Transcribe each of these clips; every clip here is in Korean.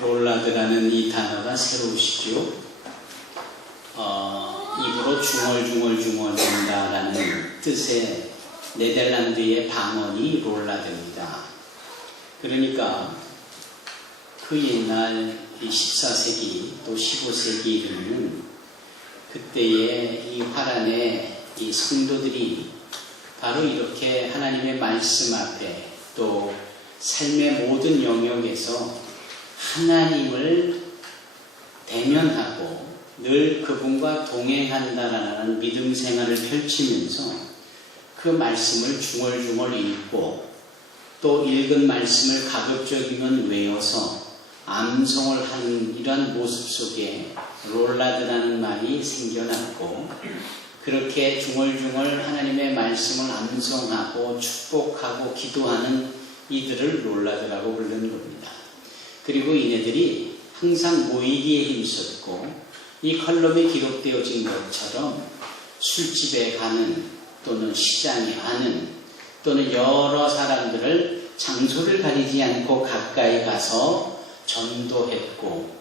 롤라드라는 이 단어가 새로우시죠? 입으로 중얼중얼중얼된다라는 뜻의 네덜란드의 방언이 롤라드입니다. 그러니까 그 옛날 14세기 또 15세기에는 그때의 이 화란의 이 성도들이 바로 이렇게 하나님의 말씀 앞에 또 삶의 모든 영역에서 하나님을 대면하고 늘 그분과 동행한다라는 믿음 생활을 펼치면서 그 말씀을 중얼중얼 읽고 또 읽은 말씀을 가급적이면 외워서 암송을 하는 이런 모습 속에 롤라드라는 말이 생겨났고, 그렇게 중얼중얼 하나님의 말씀을 암송하고 축복하고 기도하는 이들을 롤라드라고 부르는 겁니다. 그리고 이네들이 항상 모이기에 힘썼고, 이 컬럼에 기록되어진 것처럼 술집에 가는 또는 시장에 가는 또는 여러 사람들을 장소를 가리지 않고 가까이 가서 전도했고,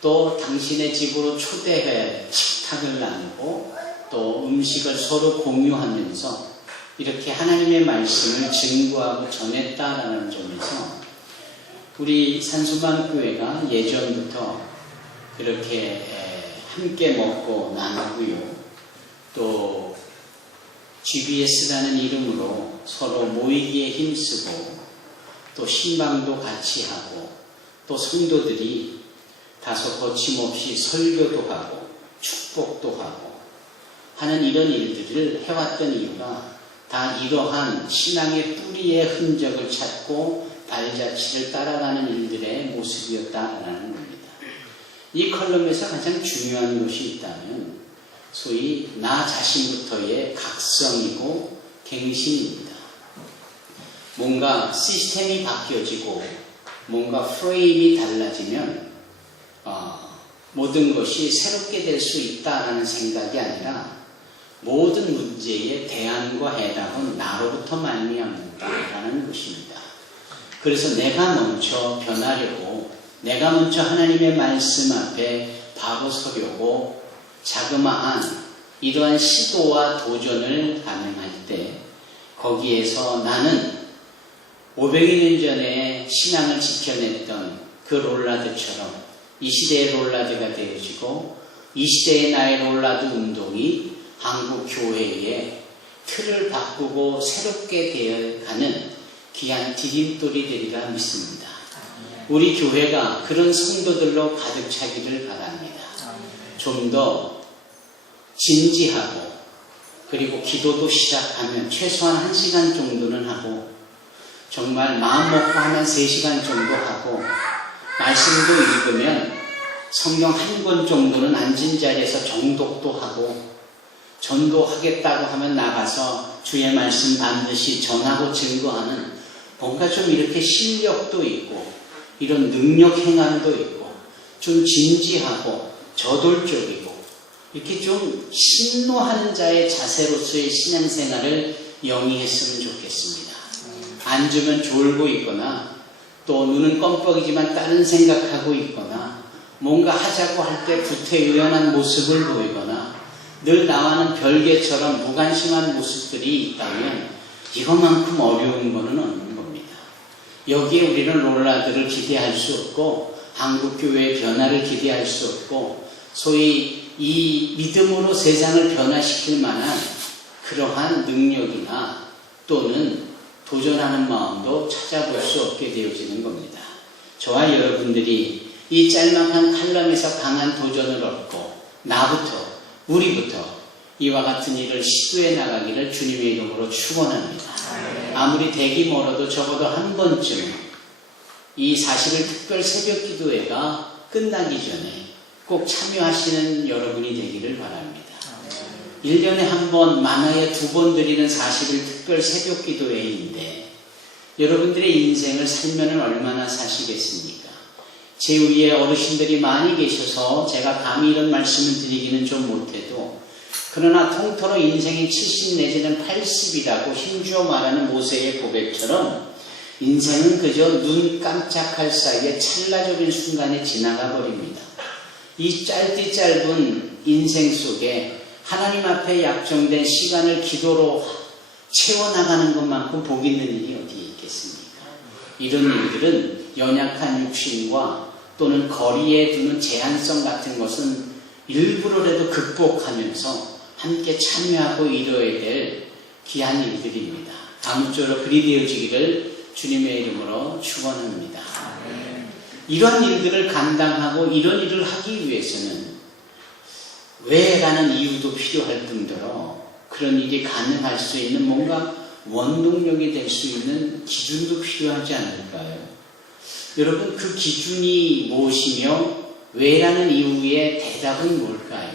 또 당신의 집으로 초대해 식탁을 나누고 또 음식을 서로 공유하면서 이렇게 하나님의 말씀을 증거하고 전했다라는 점에서 우리 산수만교회가 예전부터 그렇게 함께 먹고 나누고요. 또 GBS라는 이름으로 서로 모이기에 힘쓰고 또 신방도 같이 하고 또 성도들이 다소 거침없이 설교도 하고 축복도 하고 하는 이런 일들을 해왔던 이유가 다 이러한 신앙의 뿌리의 흔적을 찾고 발자취를 따라가는 일들의 모습이었다라는 겁니다. 이 컬럼에서 가장 중요한 것이 있다면 소위 나 자신부터의 각성이고 갱신입니다. 뭔가 시스템이 바뀌어지고 뭔가 프레임이 달라지면 모든 것이 새롭게 될 수 있다라는 생각이 아니라 모든 문제의 대안과 해답은 나로부터 말미암는다라는 것입니다. 그래서 내가 먼저 변하려고, 내가 먼저 하나님의 말씀 앞에 바로 서려고 자그마한 이러한 시도와 도전을 감행할 때 거기에서 나는 500여 년 전에 신앙을 지켜냈던 그 롤라드처럼 이 시대의 롤라드가 되어지고 이 시대의 나의 롤라드 운동이 한국 교회의 틀을 바꾸고 새롭게 되어가는 귀한 디딤돌이 되리라 믿습니다. 우리 교회가 그런 성도들로 가득 차기를 바랍니다. 좀 더 진지하고 그리고 기도도 시작하면 최소한 1시간 정도는 하고 정말 마음 먹고 하면 3시간 정도 하고 말씀도 읽으면 성경 한 권 정도는 앉은 자리에서 정독도 하고 전도하겠다고 하면 나가서 주의 말씀 반드시 전하고 증거하는 뭔가 좀 이렇게 실력도 있고 이런 능력 행함도 있고 좀 진지하고 저돌적이고 이렇게 좀 신노하는 자의 자세로서의 신앙생활을 영위했으면 좋겠습니다. 앉으면 졸고 있거나 또 눈은 껌뻑이지만 다른 생각하고 있거나 뭔가 하자고 할 때 구태의연한 모습을 보이거나 늘 나와는 별개처럼 무관심한 모습들이 있다면 이것만큼 어려운 것은 없는 겁니다. 여기에 우리는 롤라드를 기대할 수 없고 한국교회의 변화를 기대할 수 없고 소위 이 믿음으로 세상을 변화시킬 만한 그러한 능력이나 또는 도전하는 마음도 찾아볼 수 없게 되어지는 겁니다. 저와 여러분들이 이 짤막한 칼럼에서 강한 도전을 얻고 나부터 우리부터 이와 같은 일을 시도해 나가기를 주님의 이름으로 축원합니다. 아무리 대기 멀어도 적어도 한 번쯤 이 40일 특별 새벽 기도회가 끝나기 전에 꼭 참여하시는 여러분이 되기를 바랍니다. 1년에 한 번, 많아야 2번 드리는 40일 특별 새벽 기도회인데 여러분들의 인생을 살면 얼마나 사시겠습니까? 제 위에 어르신들이 많이 계셔서 제가 감히 이런 말씀을 드리기는 좀 못해도 그러나 통틀어 인생이 70 내지는 80이라고 힘주어 말하는 모세의 고백처럼 인생은 그저 눈 깜짝할 사이에 찰나적인 순간에 지나가 버립니다. 이 짧은 인생 속에 하나님 앞에 약정된 시간을 기도로 채워나가는 것만큼 복 있는 일이 어디에 있겠습니까? 이런 일들은 연약한 육신과 또는 거리에 두는 제한성 같은 것은 일부러라도 극복하면서 함께 참여하고 이뤄야 될 귀한 일들입니다. 아무쪼록 그리 되어지기를 주님의 이름으로 축원합니다. 이러한 일들을 감당하고 이런 일을 하기 위해서는 왜라는 이유도 필요할 뿐더러 그런 일이 가능할 수 있는 뭔가 원동력이 될 수 있는 기준도 필요하지 않을까요? 여러분, 그 기준이 무엇이며 왜라는 이유의 대답은 뭘까요?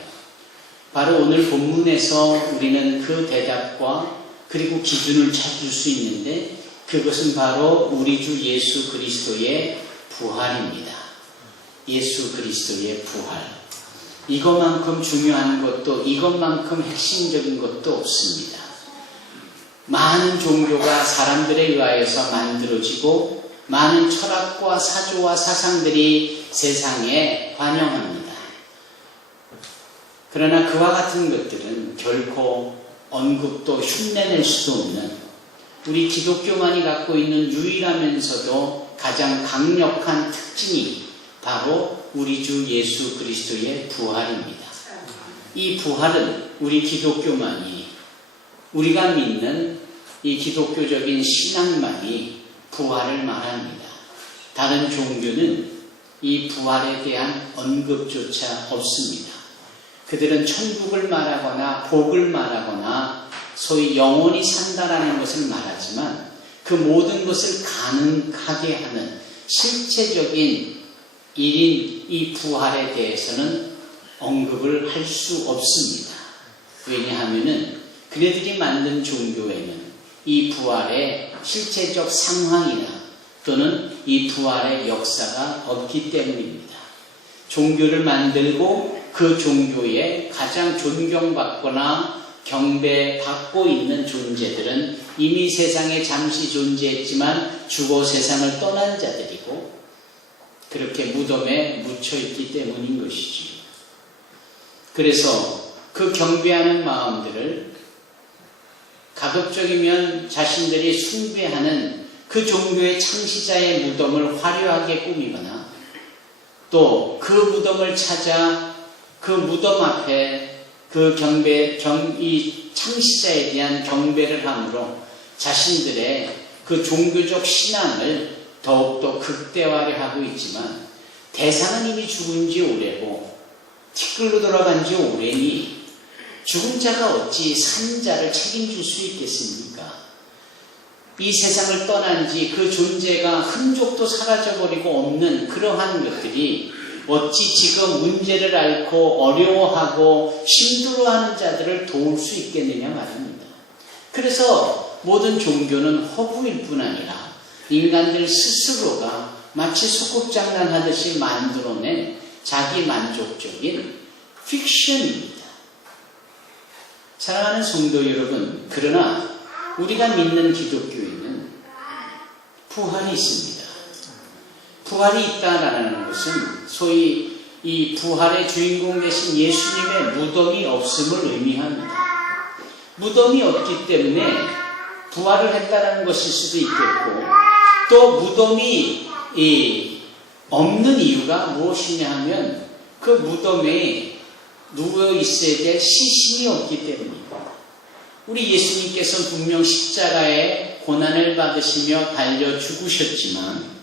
바로 오늘 본문에서 우리는 그 대답과 그리고 기준을 찾을 수 있는데 그것은 바로 우리 주 예수 그리스도의 부활입니다. 예수 그리스도의 부활. 이것만큼 중요한 것도 이것만큼 핵심적인 것도 없습니다. 많은 종교가 사람들에 의하여서 만들어지고 많은 철학과 사조와 사상들이 세상에 환영합니다. 그러나 그와 같은 것들은 결코 언급도 흉내낼 수도 없는 우리 기독교만이 갖고 있는 유일하면서도 가장 강력한 특징이 바로 우리 주 예수 그리스도의 부활입니다. 이 부활은 우리 기독교만이, 우리가 믿는 이 기독교적인 신앙만이 부활을 말합니다. 다른 종교는 이 부활에 대한 언급조차 없습니다. 그들은 천국을 말하거나 복을 말하거나 소위 영원히 산다라는 것을 말하지만 그 모든 것을 가능하게 하는 실체적인 일인 이 부활에 대해서는 언급을 할 수 없습니다. 왜냐하면 그네들이 만든 종교에는 이 부활의 실체적 상황이나 또는 이 부활의 역사가 없기 때문입니다. 종교를 만들고 그 종교에 가장 존경받거나 경배받고 있는 존재들은 이미 세상에 잠시 존재했지만 죽어 세상을 떠난 자들이고 그렇게 무덤에 묻혀있기 때문인 것이지요. 그래서 그 경배하는 마음들을 가급적이면 자신들이 숭배하는 그 종교의 창시자의 무덤을 화려하게 꾸미거나 또 그 무덤을 찾아 그 무덤 앞에 그 이 창시자에 대한 경배를 함으로 자신들의 그 종교적 신앙을 더욱더 극대화를 하고 있지만 대상은 이미 죽은 지 오래고 티끌로 돌아간 지 오래니 죽은 자가 어찌 산 자를 책임질 수 있겠습니까? 이 세상을 떠난 지 그 존재가 흔적도 사라져버리고 없는 그러한 것들이 어찌 지금 문제를 앓고 어려워하고 힘들어하는 자들을 도울 수 있겠느냐 말입니다. 그래서 모든 종교는 허구일 뿐 아니라 인간들 스스로가 마치 소꿉장난하듯이 만들어낸 자기 만족적인 픽션입니다. 사랑하는 성도 여러분, 그러나 우리가 믿는 기독교에는 부활이 있습니다. 부활이 있다라는 것은 소위 이 부활의 주인공 되신 예수님의 무덤이 없음을 의미합니다. 무덤이 없기 때문에 부활을 했다는 것일 수도 있겠고 또 무덤이 없는 이유가 무엇이냐 하면 그 무덤에 누워 있어야 될 시신이 없기 때문입니다. 우리 예수님께서는 분명 십자가에 고난을 받으시며 달려 죽으셨지만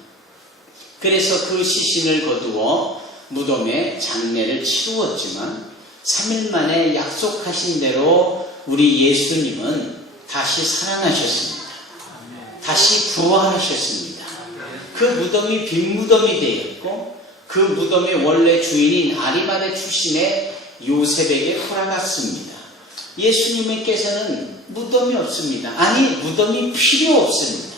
그래서 그 시신을 거두어 무덤에 장례를 치루었지만 3일 만에 약속하신 대로 우리 예수님은 다시 살아나셨습니다. 다시 부활하셨습니다. 그 무덤이 빈 무덤이 되었고 그 무덤의 원래 주인인 아리마대 출신의 요셉에게 허락했습니다. 예수님께서는 무덤이 없습니다. 아니, 무덤이 필요 없습니다.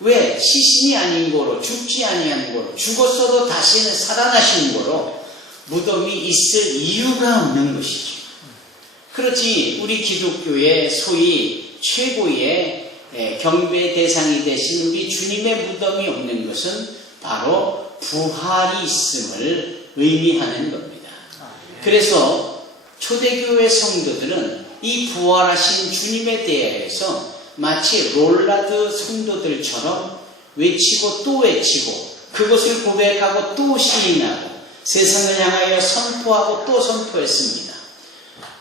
왜? 시신이 아닌 거로, 죽지 아니한 거로, 죽었어도 다시는 살아나신 거로 무덤이 있을 이유가 없는 것이죠. 그렇지 우리 기독교의 소위 최고의 경배 대상이 되신 우리 주님의 무덤이 없는 것은 바로 부활이 있음을 의미하는 겁니다. 그래서 초대교회 성도들은 이 부활하신 주님에 대해서 마치 롤라드 성도들처럼 외치고 또 외치고 그것을 고백하고 또 시인하고 세상을 향하여 선포하고 또 선포했습니다.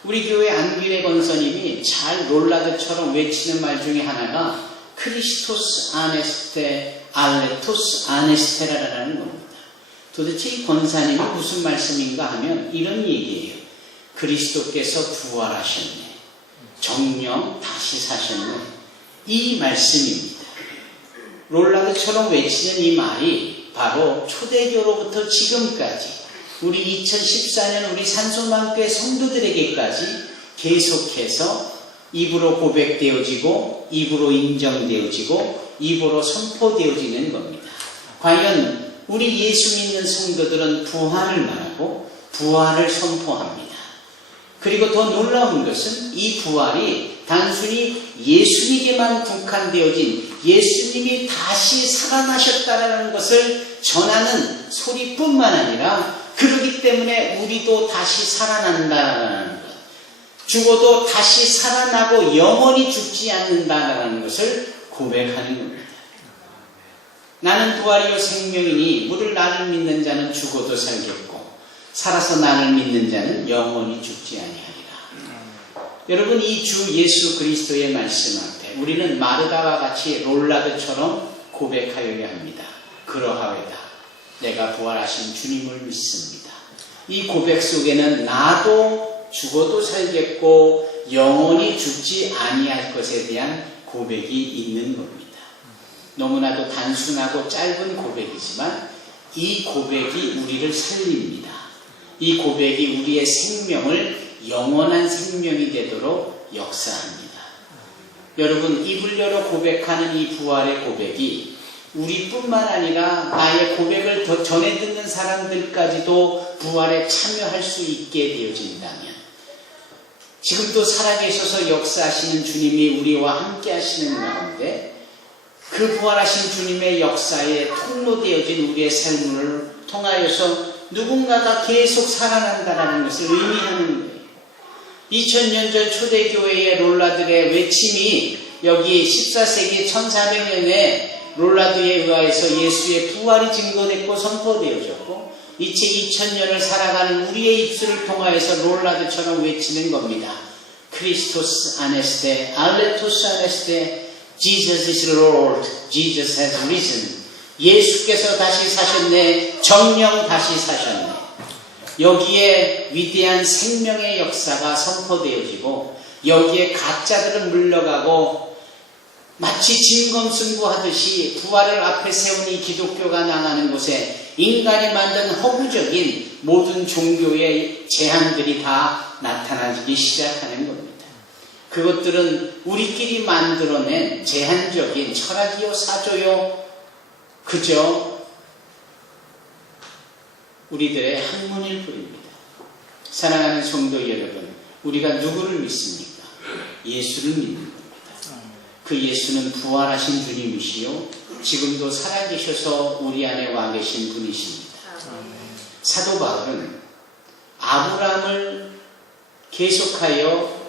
우리 교회 안길의 권사님이 잘 롤라드처럼 외치는 말 중에 하나가 크리스토스 아네스테 알레토스 아네스테라라는 겁니다. 도대체 이 권사님이 무슨 말씀인가 하면 이런 얘기예요. 그리스도께서 부활하셨네. 정령 다시 사셨네. 이 말씀입니다. 롤라드처럼 외치는 이 말이 바로 초대교로부터 지금까지 우리 2014년 우리 산소망교회 성도들에게까지 계속해서 입으로 고백되어지고 입으로 인정되어지고 입으로 선포되어지는 겁니다. 과연 우리 예수 믿는 성도들은 부활을 말하고 부활을 선포합니다. 그리고 더 놀라운 것은 이 부활이 단순히 예수님에게만 국한되어진 예수님이 다시 살아나셨다는 것을 전하는 소리뿐만 아니라 그렇기 때문에 우리도 다시 살아난다는 것, 죽어도 다시 살아나고 영원히 죽지 않는다는 것을 고백하는 겁니다. 나는 부활이요 생명이니 무를 나를 믿는 자는 죽어도 살겠고 살아서 나를 믿는 자는 영원히 죽지 아니하리라. 여러분, 이 주 예수 그리스도의 말씀 앞에 우리는 마르다와 같이 롤라드처럼 고백하여야 합니다. 그러하외다. 내가 부활하신 주님을 믿습니다. 이 고백 속에는 나도 죽어도 살겠고 영원히 죽지 아니할 것에 대한 고백이 있는 겁니다. 너무나도 단순하고 짧은 고백이지만 이 고백이 우리를 살립니다. 이 고백이 우리의 생명을 영원한 생명이 되도록 역사합니다. 여러분, 입을 열어 고백하는 이 부활의 고백이 우리뿐만 아니라 나의 고백을 더 전해 듣는 사람들까지도 부활에 참여할 수 있게 되어진다면, 지금도 살아계셔서 역사하시는 주님이 우리와 함께 하시는 가운데 그 부활하신 주님의 역사에 통로되어진 우리의 삶을 통하여서 누군가가 계속 살아난다는 것을 의미하는 거예요. 2000년 전 초대교회의 롤라들의 외침이 여기 14세기 1400년에 롤라드에 의하여서 예수의 부활이 증거됐고 선포되어졌고 이제 2000년을 살아가는 우리의 입술을 통하여서 롤라드처럼 외치는 겁니다. 크리스토스 아네스테 알레토스 아네스테 Jesus is Lord, Jesus has risen. 예수께서 다시 사셨네. 정령 다시 사셨네. 여기에 위대한 생명의 역사가 선포되어지고 여기에 가짜들은 물러가고 마치 진검승부하듯이 부활을 앞에 세운 이 기독교가 나가는 곳에 인간이 만든 허구적인 모든 종교의 제한들이 다 나타나기 시작하는 겁니다. 그것들은 우리끼리 만들어낸 제한적인 철학이요 사조요 그저 우리들의 학문일 뿐입니다. 사랑하는 성도 여러분, 우리가 누구를 믿습니까? 예수를 믿는 겁니다. 그 예수는 부활하신 주님이시요 지금도 살아계셔서 우리 안에 와 계신 분이십니다. 사도 바울은 아브라함을 계속하여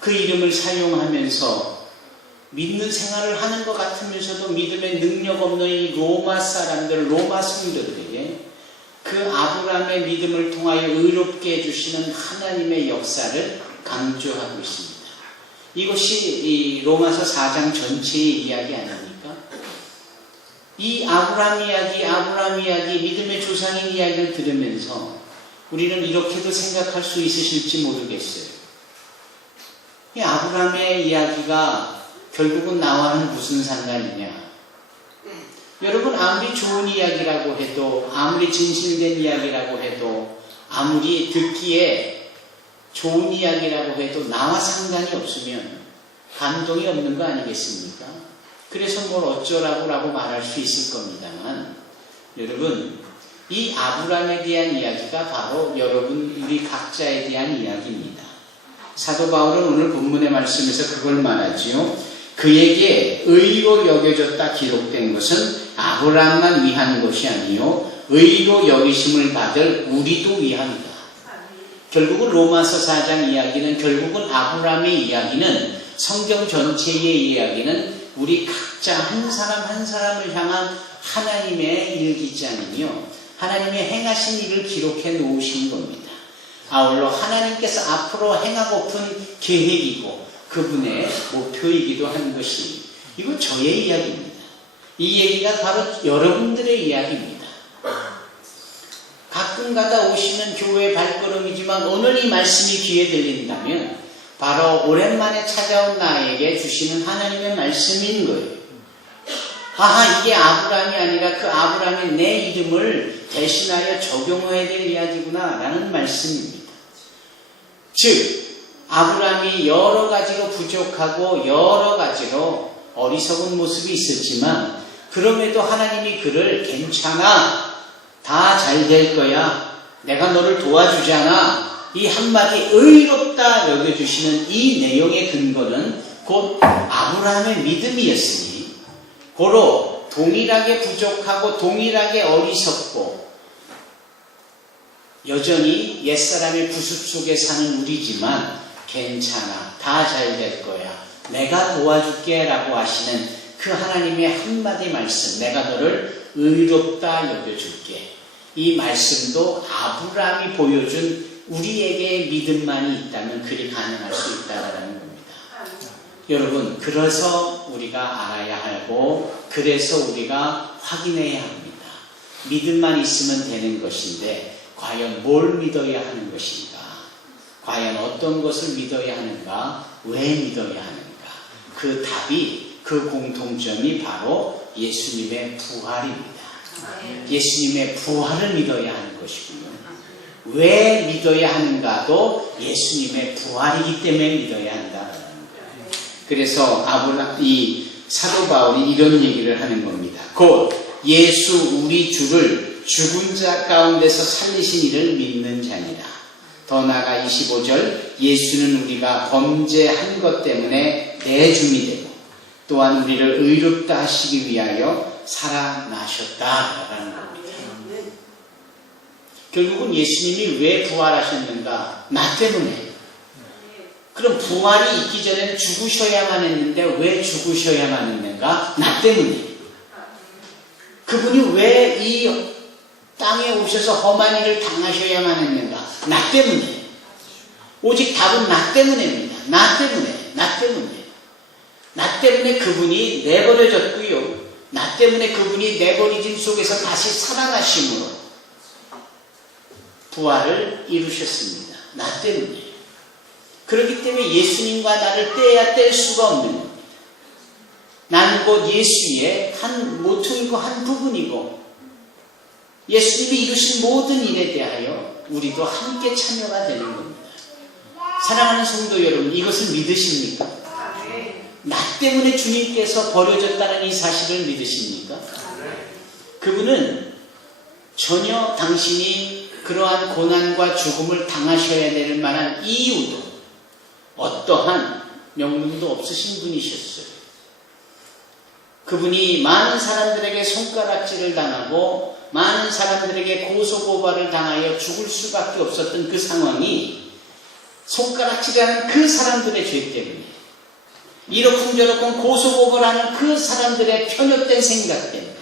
그 이름을 사용하면서 믿는 생활을 하는 것 같으면서도 믿음의 능력 없는 이 로마 사람들, 로마 성도들에게 그 아브라함의 믿음을 통하여 의롭게 해주시는 하나님의 역사를 강조하고 있습니다. 이것이 이 로마서 4장 전체의 이야기 아닙니까? 이 아브라함 이야기, 믿음의 조상인 이야기를 들으면서 우리는 이렇게도 생각할 수 있으실지 모르겠어요. 이 아브라함의 이야기가 결국은 나와는 무슨 상관이냐? 여러분, 아무리 좋은 이야기라고 해도, 아무리 진실된 이야기라고 해도, 아무리 듣기에 좋은 이야기라고 해도 나와 상관이 없으면 감동이 없는 거 아니겠습니까? 그래서 뭘 어쩌라고 말할 수 있을 겁니다만, 여러분, 이 아브라함에 대한 이야기가 바로 여러분 우리 각자에 대한 이야기입니다. 사도 바울은 오늘 본문의 말씀에서 그걸 말하지요. 그 그에게 의로 여겨졌다 기록된 것은 아브라함만 위한 것이 아니요 의로 여기심을 받을 우리도 위함이다. 결국은 로마서 4장 이야기는, 결국은 아브라함의 이야기는, 성경 전체의 이야기는 우리 각자 한 사람 한 사람을 향한 하나님의 일기장이며 하나님의 행하신 일을 기록해 놓으신 겁니다. 아울러 하나님께서 앞으로 행하고픈 계획이고 그분의 목표이기도 한 것이, 이거 저의 이야기입니다. 이 얘기가 바로 여러분들의 이야기입니다. 가끔가다 오시는 교회 발걸음이지만 오늘 이 말씀이 귀에 들린다면 바로 오랜만에 찾아온 나에게 주시는 하나님의 말씀인 거예요. 아하, 이게 아브라함이 아니라 그 아브라함의 내 이름을 대신하여 적용해야 될 이야기구나 라는 말씀입니다. 즉 아브라함이 여러 가지로 부족하고 여러 가지로 어리석은 모습이 있었지만 그럼에도 하나님이 그를 괜찮아, 다 잘 될 거야, 내가 너를 도와주잖아, 이 한마디 의롭다 여겨주시는 이 내용의 근거는 곧 아브라함의 믿음이었으니, 고로 동일하게 부족하고 동일하게 어리석고 여전히 옛사람의 구습 속에 사는 우리지만 괜찮아, 다 잘 될 거야, 내가 도와줄게 라고 하시는 그 하나님의 한마디 말씀, 내가 너를 의롭다 여겨줄게, 이 말씀도 아브라함이 보여준 우리에게 믿음만이 있다면 그리 가능할 수 있다라는 겁니다. 여러분, 그래서 우리가 알아야 하고 그래서 우리가 확인해야 합니다. 믿음만 있으면 되는 것인데 과연 뭘 믿어야 하는 것인가? 과연 어떤 것을 믿어야 하는가? 왜 믿어야 하는가? 그 답이, 그 공통점이 바로 예수님의 부활입니다. 예수님의 부활을 믿어야 하는 것이고요. 왜 믿어야 하는가도 예수님의 부활이기 때문에 믿어야 한다는 거예요. 그래서 이 사도 바울이 이런 얘기를 하는 겁니다. 곧 예수 우리 주를 죽은 자 가운데서 살리신 이를 믿는 자니라. 더 나아가 25절, 예수는 우리가 범죄한 것 때문에 내줌이 되고 또한 우리를 의롭다 하시기 위하여 살아나셨다라는 겁니다. 결국은 예수님이 왜 부활하셨는가? 나 때문에. 그럼 부활이 있기 전에는 죽으셔야만 했는데 왜 죽으셔야만 했는가? 나 때문에. 그분이 왜 이 땅에 오셔서 험한 일을 당하셔야만 했는가? 나 때문에. 오직 답은 나 때문에입니다. 나 때문에. 나 때문에. 나 때문에 그분이 내버려졌고요. 나 때문에 그분이 내버려진 속에서 다시 살아나심으로 부활을 이루셨습니다. 나 때문에. 그렇기 때문에 예수님과 나를 떼야 뗄 수가 없는 겁니다. 나는 곧 예수의 한 모퉁이고 한 부분이고 예수님이 이루신 모든 일에 대하여 우리도 함께 참여가 되는 겁니다. 사랑하는 성도 여러분, 이것을 믿으십니까? 나 때문에 주님께서 버려졌다는 이 사실을 믿으십니까? 그분은 전혀 당신이 그러한 고난과 죽음을 당하셔야 될 만한 이유도 어떠한 명분도 없으신 분이셨어요. 그분이 많은 사람들에게 손가락질을 당하고 많은 사람들에게 고소고발을 당하여 죽을 수밖에 없었던 그 상황이 손가락질하는 그 사람들의 죄 때문에, 이러쿵저러쿵 고소고발하는 그 사람들의 편협된 생각 때문에,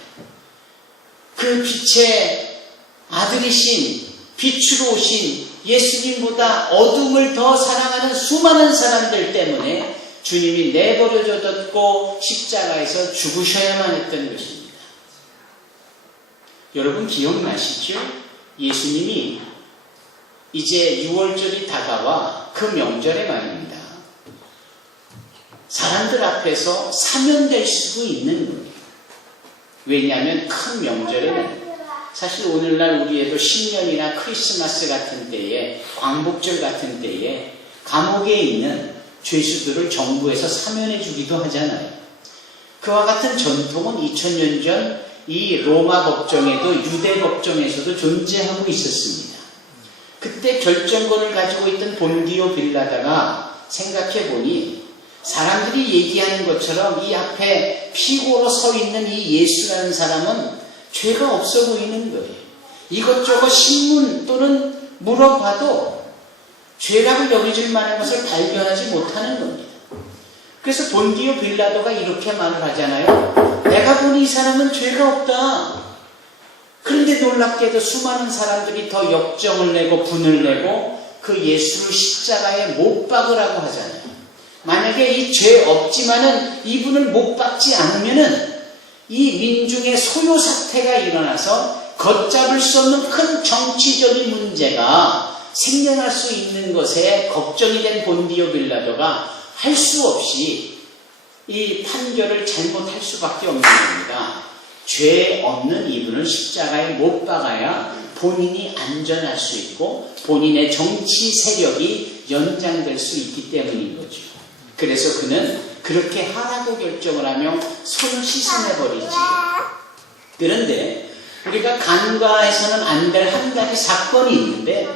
그 빛의 아들이신, 빛으로 오신 예수님보다 어둠을 더 사랑하는 수많은 사람들 때문에 주님이 내버려졌고 십자가에서 죽으셔야만 했던 것입니다. 여러분 기억나시죠? 예수님이 이제 6월절이 다가와 그 명절에 말입니다. 사람들 앞에서 사면될 수도 있는 겁니다. 왜냐하면 큰 명절에는 사실 오늘날 우리에도 신년이나 크리스마스 같은 때에, 광복절 같은 때에 감옥에 있는 죄수들을 정부에서 사면해 주기도 하잖아요. 그와 같은 전통은 2000년 전 이 로마 법정에도 유대 법정에서도 존재하고 있었습니다. 그때 결정권을 가지고 있던 본디오 빌라다가 생각해 보니 사람들이 얘기하는 것처럼 이 앞에 피고로 서 있는 이 예수라는 사람은 죄가 없어 보이는 거예요. 이것저것 신문 또는 물어봐도 죄라고 여겨질 만한 것을 발견하지 못하는 겁니다. 그래서 본디오 빌라도가 이렇게 말을 하잖아요. 내가 보니 이 사람은 죄가 없다. 그런데 놀랍게도 수많은 사람들이 더 역정을 내고 분을 내고 그 예수를 십자가에 못 박으라고 하잖아요. 만약에 이 죄 없지만은 이분을 못 박지 않으면은 이 민중의 소요 사태가 일어나서 걷잡을 수 없는 큰 정치적인 문제가 생겨날 수 있는 것에 걱정이 된 본디오 빌라도가 할 수 없이 이 판결을 잘못할 수밖에 없는 겁니다. 죄 없는 이분을 십자가에 못 박아야 본인이 안전할 수 있고 본인의 정치 세력이 연장될 수 있기 때문인 거죠. 그래서 그는 그렇게 하라고 결정을 하며 손을 씻어내버리지. 그런데 우리가 간과해서는 안 될 한 가지 사건이 있는데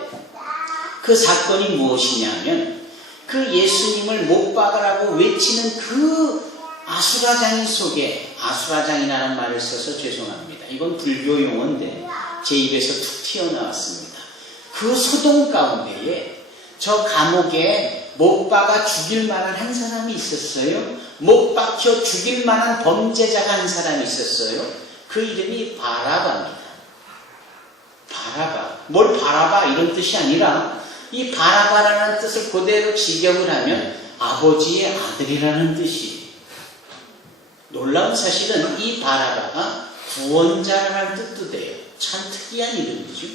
그 사건이 무엇이냐면 그 예수님을 못 박으라고 외치는 그 아수라장인 속에, 아수라장이라는 말을 써서 죄송합니다. 이건 불교 용어인데 제 입에서 툭 튀어나왔습니다. 그 소동 가운데에 저 감옥에 못 박아 죽일 만한 한 사람이 있었어요. 못 박혀 죽일 만한 범죄자가 한 사람이 있었어요. 그 이름이 바라바입니다. 바라바. 뭘 바라바 이런 뜻이 아니라 이 바라바라는 뜻을 그대로 직역을 하면 아버지의 아들이라는 뜻이에요. 놀라운 사실은 이 바라바가 구원자라는 뜻도 돼요. 참 특이한 이름이죠.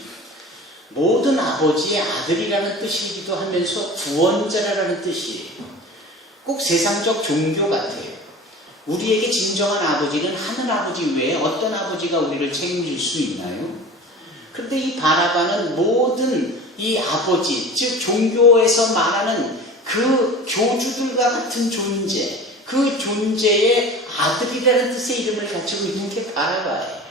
모든 아버지의 아들이라는 뜻이기도 하면서 구원자라는 뜻이에요. 꼭 세상적 종교 같아요. 우리에게 진정한 아버지는 하늘 아버지 외에 어떤 아버지가 우리를 책임질 수 있나요? 그런데 이 바라바는 모든 이 아버지, 즉 종교에서 말하는 그 교주들과 같은 존재, 그 존재의 아들이라는 뜻의 이름을 가지고 있는 게 바라바예요.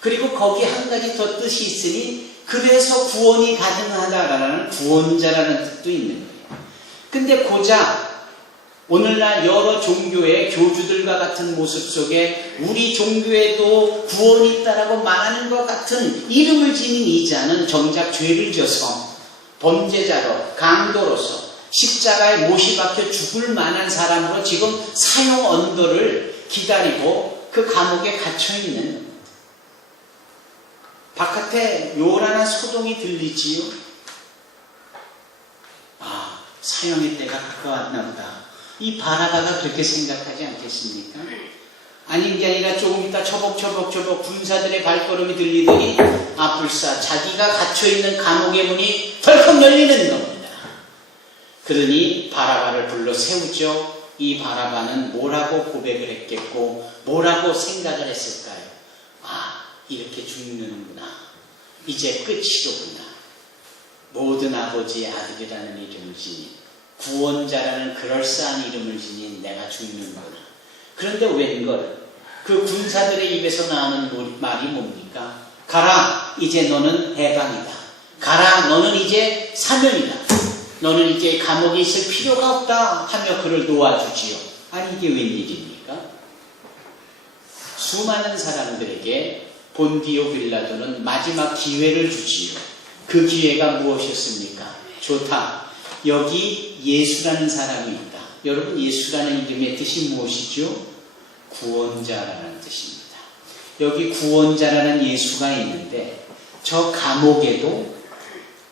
그리고 거기에 한 가지 더 뜻이 있으니 그래서 구원이 가능하다라는 구원자라는 뜻도 있는 거예요. 근데 고작 오늘날 여러 종교의 교주들과 같은 모습 속에 우리 종교에도 구원이 있다라고 말하는 것 같은 이름을 지닌 이 자는 정작 죄를 져서 범죄자로 강도로서 십자가에 못이 박혀 죽을 만한 사람으로 지금 사형 언도를 기다리고 그 감옥에 갇혀있는 바깥에 요란한 소동이 들리지요. 아, 사형의 때가 가까웠나 보다. 이 바라바가 그렇게 생각하지 않겠습니까? 아닌 게 아니라 조금 있다 처벅처벅 군사들의 발걸음이 들리더니 아뿔싸 자기가 갇혀있는 감옥의 문이 덜컥 열리는 겁니다. 그러니 바라바를 불러 세우죠. 이 바라바는 뭐라고 고백을 했겠고 뭐라고 생각을 했을까요? 아, 이렇게 죽는구나. 이제 끝이로구나. 모든 아버지의 아들이라는 이름을 지닌 구원자라는 그럴싸한 이름을 지닌 내가 죽는구나. 그런데 웬걸 그 군사들의 입에서 나오는 말이 뭡니까? 가라, 이제 너는 해방이다. 가라, 너는 이제 사면이다. 너는 이제 감옥에 있을 필요가 없다 하며 그를 놓아주지요. 아니 이게 웬일입니까? 수많은 사람들에게 본디오 빌라도는 마지막 기회를 주지요. 그 기회가 무엇이었습니까? 좋다. 여기 예수라는 사람이 있다. 여러분, 예수라는 이름의 뜻이 무엇이죠? 구원자라는 뜻입니다. 여기 구원자라는 예수가 있는데 저 감옥에도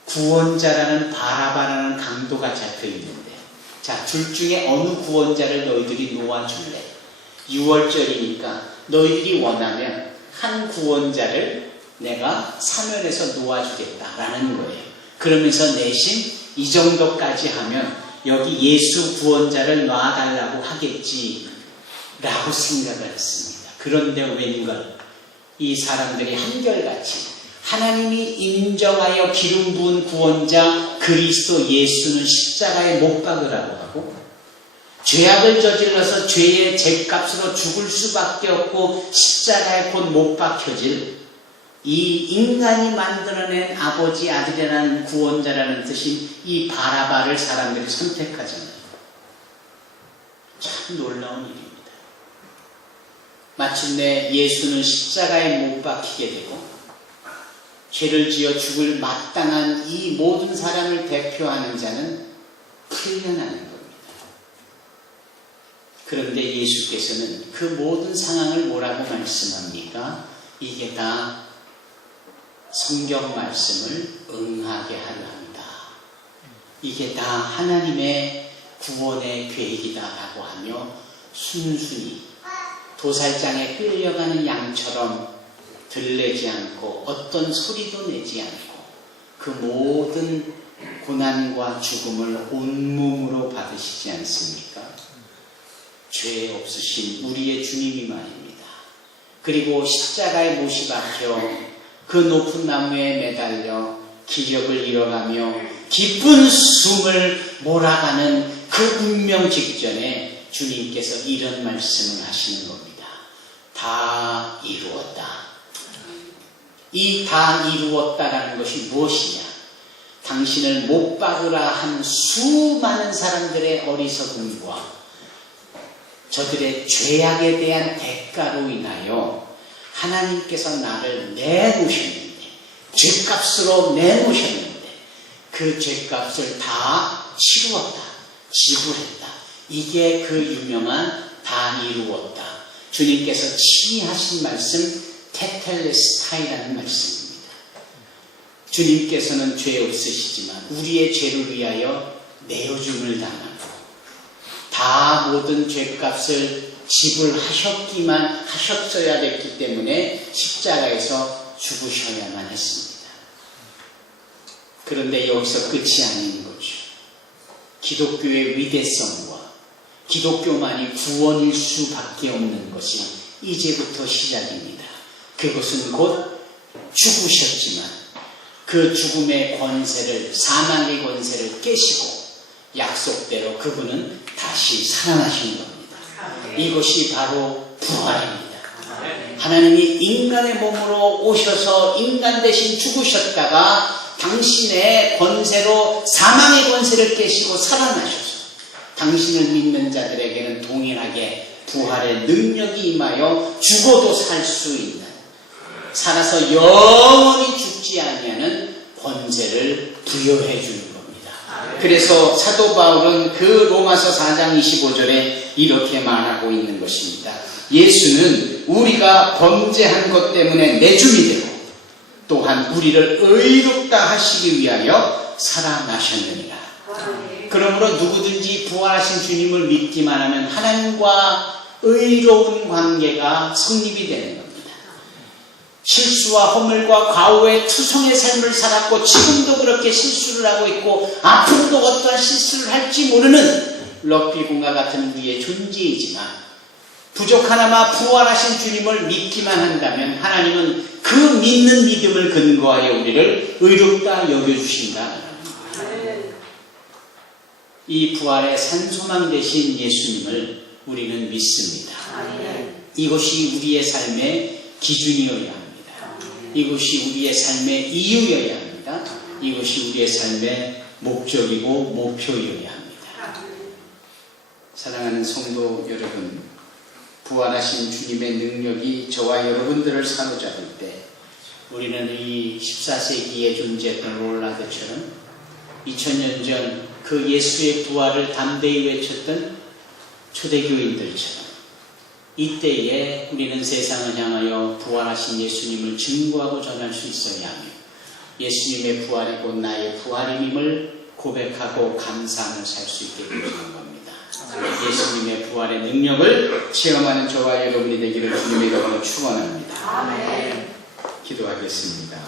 구원자라는 바라바라는 강도가 잡혀 있는데, 자, 둘 중에 어느 구원자를 너희들이 놓아줄래? 6월절이니까 너희들이 원하면 한 구원자를 내가 사면에서 놓아주겠다라는 거예요. 그러면서 내심 이 정도까지 하면 여기 예수 구원자를 놔달라고 하겠지 라고 생각을 했습니다. 그런데 웬걸 이 사람들이 한결같이 하나님이 인정하여 기름 부은 구원자 그리스도 예수는 십자가에 못 박으라고 하고 죄악을 저질러서 죄의 죗값으로 죽을 수밖에 없고 십자가에 곧 못 박혀질 이 인간이 만들어낸 아버지 아들이라는 구원자라는 뜻인 이 바라바를 사람들이 선택하잖아요. 참 놀라운 일입니다. 마침내 예수는 십자가에 못 박히게 되고 죄를 지어 죽을 마땅한 이 모든 사람을 대표하는 자는 풀려나는 겁니다. 그런데 예수께서는 그 모든 상황을 뭐라고 말씀합니까? 이게 다 성경 말씀을 응하게 하려 합니다. 이게 다 하나님의 구원의 계획이다라고 하며 순순히 도살장에 끌려가는 양처럼 들레지 않고 어떤 소리도 내지 않고 그 모든 고난과 죽음을 온몸으로 받으시지 않습니까? 죄 없으신 우리의 주님이 말입니다. 그리고 십자가에 못이 박혀 그 높은 나무에 매달려 기력을 잃어가며 깊은 숨을 몰아가는 그 운명 직전에 주님께서 이런 말씀을 하시는 겁니다. 다 이루었다. 이 다 이루었다라는 것이 무엇이냐? 당신을 못 박으라 한 수많은 사람들의 어리석음과 저들의 죄악에 대한 대가로 인하여 하나님께서 나를 내놓으셨는데, 죄값으로 내놓으셨는데 그 죄값을 다 치루었다, 지불했다. 이게 그 유명한 다 이루었다. 주님께서 친히하신 말씀 테텔레스타이라는 말씀입니다. 주님께서는 죄 없으시지만 우리의 죄를 위하여 내어줌을 당하고 다 모든 죄값을 지불하셨기만 하셨어야 됐기 때문에 십자가에서 죽으셔야만 했습니다. 그런데 여기서 끝이 아닌 거죠. 기독교의 위대성과 기독교만이 구원일 수밖에 없는 것이 이제부터 시작입니다. 그것은 곧 죽으셨지만 그 죽음의 권세를, 사망의 권세를 깨시고 약속대로 그분은 다시 살아나신 겁니다. 이것이 바로 부활입니다. 하나님이 인간의 몸으로 오셔서 인간 대신 죽으셨다가 당신의 권세로 사망의 권세를 깨시고 살아나셔서 당신을 믿는 자들에게는 동일하게 부활의 능력이 임하여 죽어도 살 수 있는, 살아서 영원히 죽지 아니하는 권세를 부여해 주는 겁니다. 그래서 사도 바울은 그 로마서 4장 25절에 이렇게 말하고 있는 것입니다. 예수는 우리가 범죄한 것 때문에 내줌이 되고 또한 우리를 의롭다 하시기 위하여 살아나셨느니라. 그러므로 누구든지 부활하신 주님을 믿기만 하면 하나님과 의로운 관계가 성립이 되는 겁니다. 실수와 허물과 과오의 투성의 삶을 살았고 지금도 그렇게 실수를 하고 있고 앞으로도 어떠한 실수를 할지 모르는 럭비공과 같은 우리의 존재이지만 부족하나마 부활하신 주님을 믿기만 한다면 하나님은 그 믿는 믿음을 근거하여 우리를 의롭다 여겨주신다. 이 부활의 산소망 되신 예수님을 우리는 믿습니다. 이것이 우리의 삶의 기준이어야 합니다. 이것이 우리의 삶의 이유여야 합니다. 이것이 우리의 삶의 목적이고 목표여야 합니다. 사랑하는 성도 여러분, 부활하신 주님의 능력이 저와 여러분들을 사로잡을 때 우리는 이 14세기에 존재했던 롤라드처럼 2000년 전 그 예수의 부활을 담대히 외쳤던 초대교인들처럼 이때에 우리는 세상을 향하여 부활하신 예수님을 증거하고 전할 수 있어야 하며 예수님의 부활이 곧 나의 부활임을 고백하고 감사하며 살 수 있게 해주는 겁니다. 예수님의 부활의 능력을 체험하는 저와 여러분이 되기를 주님의 이름으로 축원합니다. 기도하겠습니다.